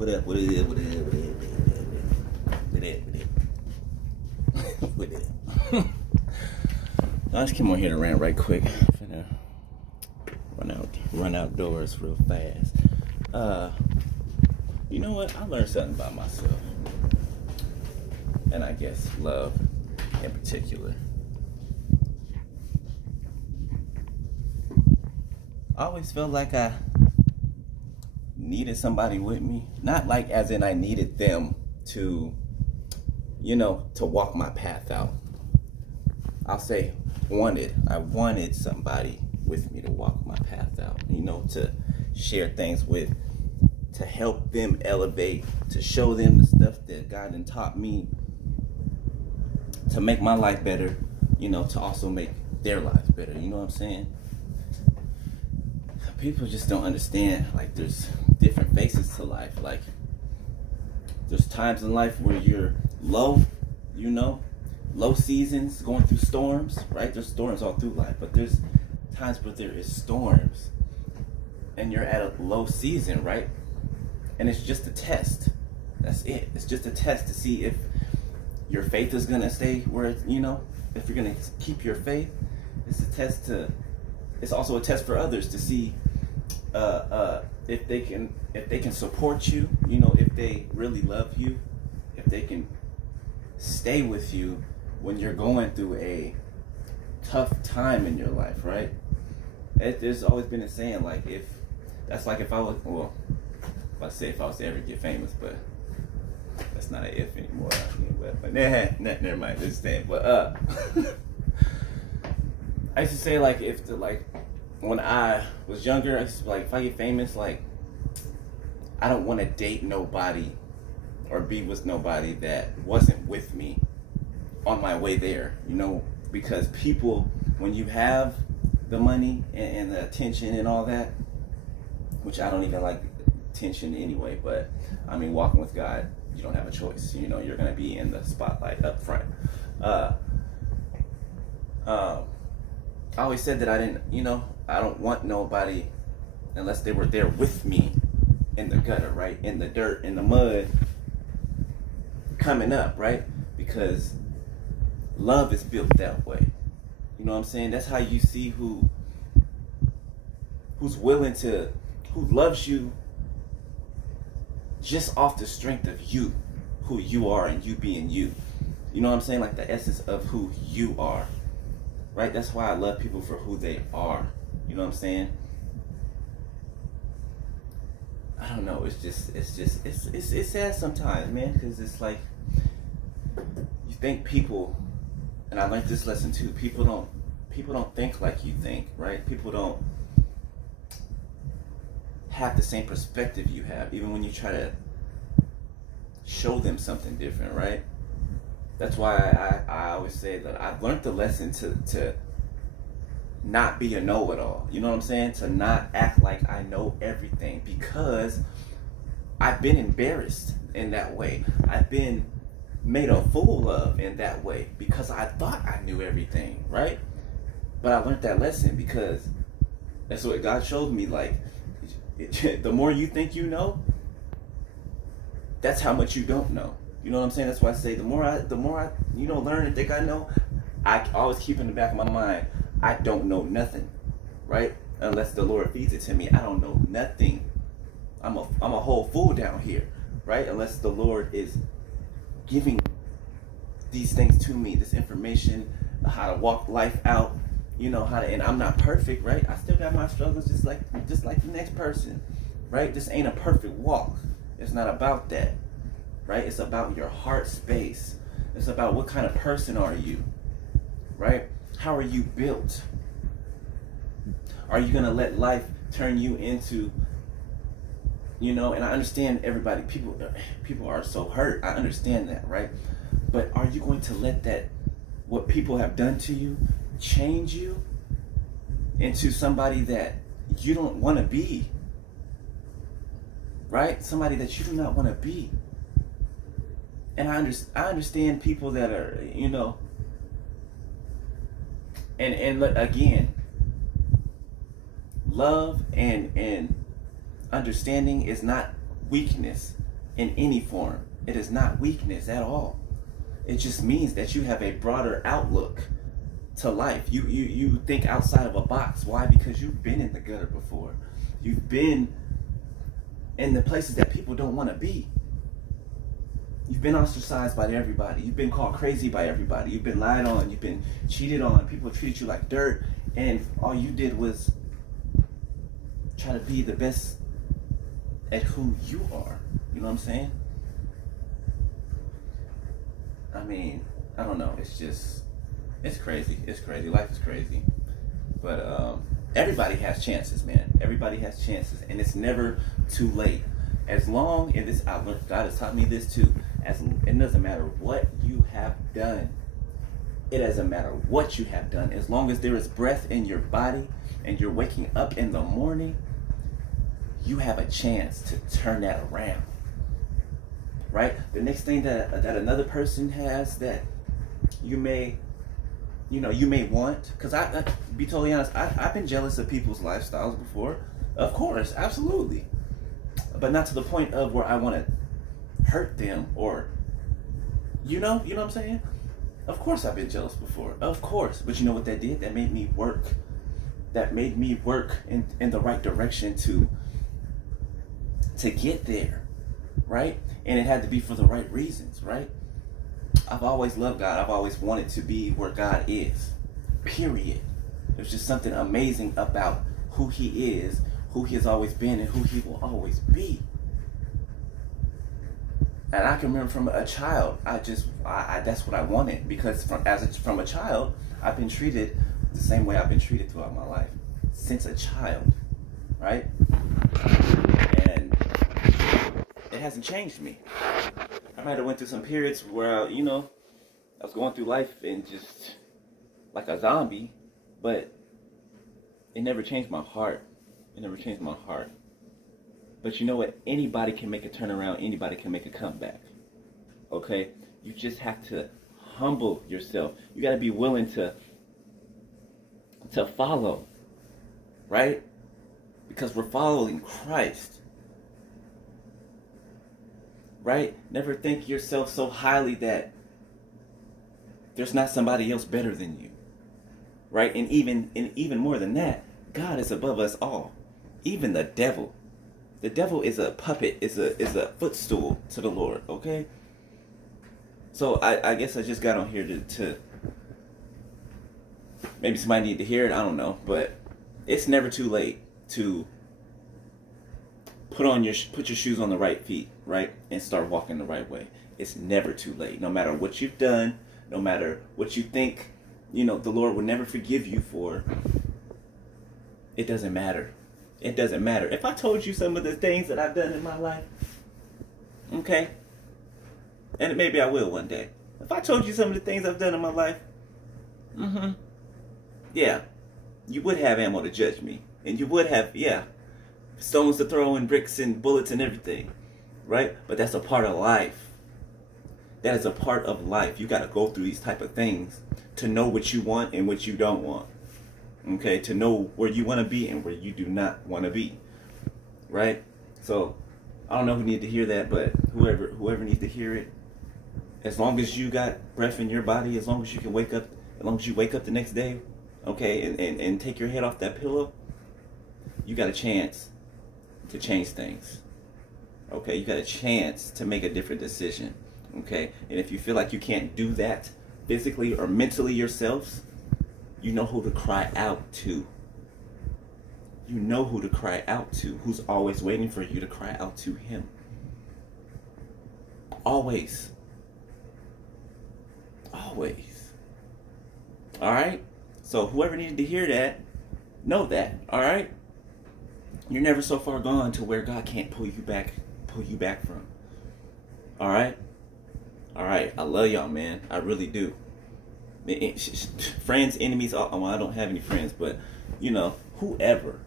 What up? What is it? What is it? What is it? What is it? What is it? I just came on here to rant right quick. I'm finna run outdoors real fast. You know what? I learned something about myself, and I guess love in particular. I always felt like I needed somebody with me. Not like as in I needed them to, to walk my path out. I'll say I wanted somebody with me to walk my path out, to share things with, to help them elevate, to show them the stuff that God had taught me, to make my life better, to also make their lives better. You know what I'm saying? People just don't understand, like, there's different phases to life. Like, there's times in life where you're low, low seasons, going through storms, right? There's storms all through life, but there's times where there is storms and you're at a low season, right? And it's just a test. That's it. It's just a test to see if your faith is gonna stay where it's, if you're gonna keep your faith. It's a test it's also a test for others to see if they can support you, if they really love you, if they can stay with you when you're going through a tough time in your life, right? There's always been a saying, like, if I was to ever get famous, but that's not an if anymore. But never mind, this thing. But I used to say, like, when I was younger, I used to be like, if I get famous, like, I don't want to date nobody or be with nobody that wasn't with me on my way there, because people, when you have the money and the attention and all that, which I don't even like attention anyway, but I mean, walking with God, you don't have a choice. You're going to be in the spotlight up front. I always said that I don't want nobody unless they were there with me in the gutter, right? In the dirt, in the mud, coming up, right? Because love is built that way. You know what I'm saying? That's how you see who loves you just off the strength of you, who you are, and you being you. You know what I'm saying? Like, the essence of who you are. Right? That's why I love people for who they are. You know what I'm saying? I don't know. It's sad sometimes, man, because it's like, you think people, and I learned this lesson too, people don't think like you think, right? People don't have the same perspective you have, even when you try to show them something different, right? That's why I always say that I've learned the lesson to not be a know-it-all. You know what I'm saying? To not act like I know everything, because I've been embarrassed in that way. I've been made a fool of in that way because I thought I knew everything, right? But I learned that lesson because that's what God showed me. Like, the more you think you know, that's how much you don't know. You know what I'm saying? That's why I say the more I learn and think I know, I always keep in the back of my mind, I don't know nothing, right? Unless the Lord feeds it to me, I don't know nothing. I'm a whole fool down here, right? Unless the Lord is giving these things to me, this information, how to walk life out, and I'm not perfect, right? I still got my struggles just like the next person, right? This ain't a perfect walk. It's not about that. Right? It's about your heart space. It's about what kind of person are you, right? How are you built? Are you going to let life turn you into, and I understand everybody, people are so hurt. I understand that, right? But are you going to let what people have done to you, change you into somebody that you don't want to be, right? Somebody that you do not want to be. And I understand people that are, and again, love and understanding is not weakness. in any form. It is not weakness at all. It just means that you have a broader outlook to life. You think outside of a box. Why? Because you've been in the gutter before. You've been in the places that people don't want to be. You've been ostracized by everybody. You've been called crazy by everybody. You've been lied on. You've been cheated on. People treated you like dirt. And all you did was try to be the best at who you are. You know what I'm saying? I mean, I don't know. It's just, it's crazy. It's crazy. Life is crazy. But everybody has chances, man. Everybody has chances. And it's never too late. As long as this, God has taught me this too. It doesn't matter what you have done. It doesn't matter what you have done. As long as there is breath in your body and you're waking up in the morning, you have a chance to turn that around. Right? The next thing that another person has that you may want, because I be totally honest, I've been jealous of people's lifestyles before. Of course, absolutely. But not to the point of where I want to hurt them or, you know what I'm saying? Of course I've been jealous before. Of course. But you know what that did? That made me work. That made me work in the right direction to get there. Right? And it had to be for the right reasons, right? I've always loved God. I've always wanted to be where God is. Period. There's just something amazing about who He is, who He has always been, and who He will always be. And I can remember from a child, that's what I wanted, because from a child, I've been treated the same way I've been treated throughout my life since a child, right? And it hasn't changed me. I might have went through some periods where, I was going through life and just like a zombie, but it never changed my heart. It never changed my heart. But you know what? Anybody can make a turnaround. Anybody can make a comeback. Okay? You just have to humble yourself. You got to be willing to follow. Right? Because we're following Christ. Right? Never think yourself so highly that there's not somebody else better than you. Right? And even more than that, God is above us all. Even the devil. The devil is a puppet, is a footstool to the Lord, okay? So I guess I just got on here to maybe somebody need to hear it, I don't know, but it's never too late to put your shoes on the right feet, right? And start walking the right way. It's never too late. No matter what you've done, no matter what you think, the Lord will never forgive you for. It doesn't matter. It doesn't matter. If I told you some of the things that I've done in my life, okay, and maybe I will one day. If I told you some of the things I've done in my life, yeah, you would have ammo to judge me. And you would have, stones to throw and bricks and bullets and everything, right? But that's a part of life. That is a part of life. You got to go through these type of things to know what you want and what you don't want. Okay, to know where you want to be and where you do not want to be, right? So I don't know who needs to hear that, but whoever needs to hear it, as long as you got breath in your body, as long as you can wake up, as long as you wake up the next day, okay, and take your head off that pillow, you got a chance to change things. Okay, you got a chance to make a different decision. Okay, and if you feel like you can't do that physically or mentally yourselves, you know who to cry out to. You know who to cry out to, who's always waiting for you to cry out to Him. Always. Always. Alright? So whoever needed to hear that, know that. Alright? You're never so far gone to where God can't pull you back from. Alright? Alright, I love y'all, man. I really do. Friends, enemies, well, I don't have any friends, but whoever,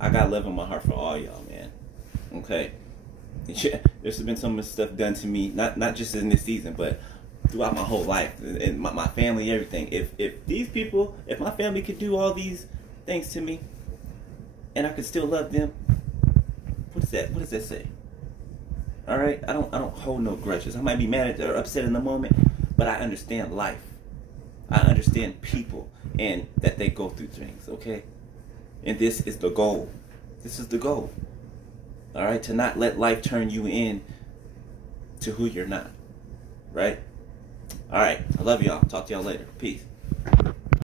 I got love in my heart for all y'all, man. Okay, there's been some stuff done to me, not just in this season, but throughout my whole life and my family, everything. If these people, if my family could do all these things to me, and I could still love them, what does that say? All right, I don't hold no grudges. I might be mad or upset in the moment, but I understand life. I understand people and that they go through things. Okay, and this is the goal. This is the goal. All right, to not let life turn you in to who you're not. Right? All right, I love y'all. Talk to y'all later. Peace.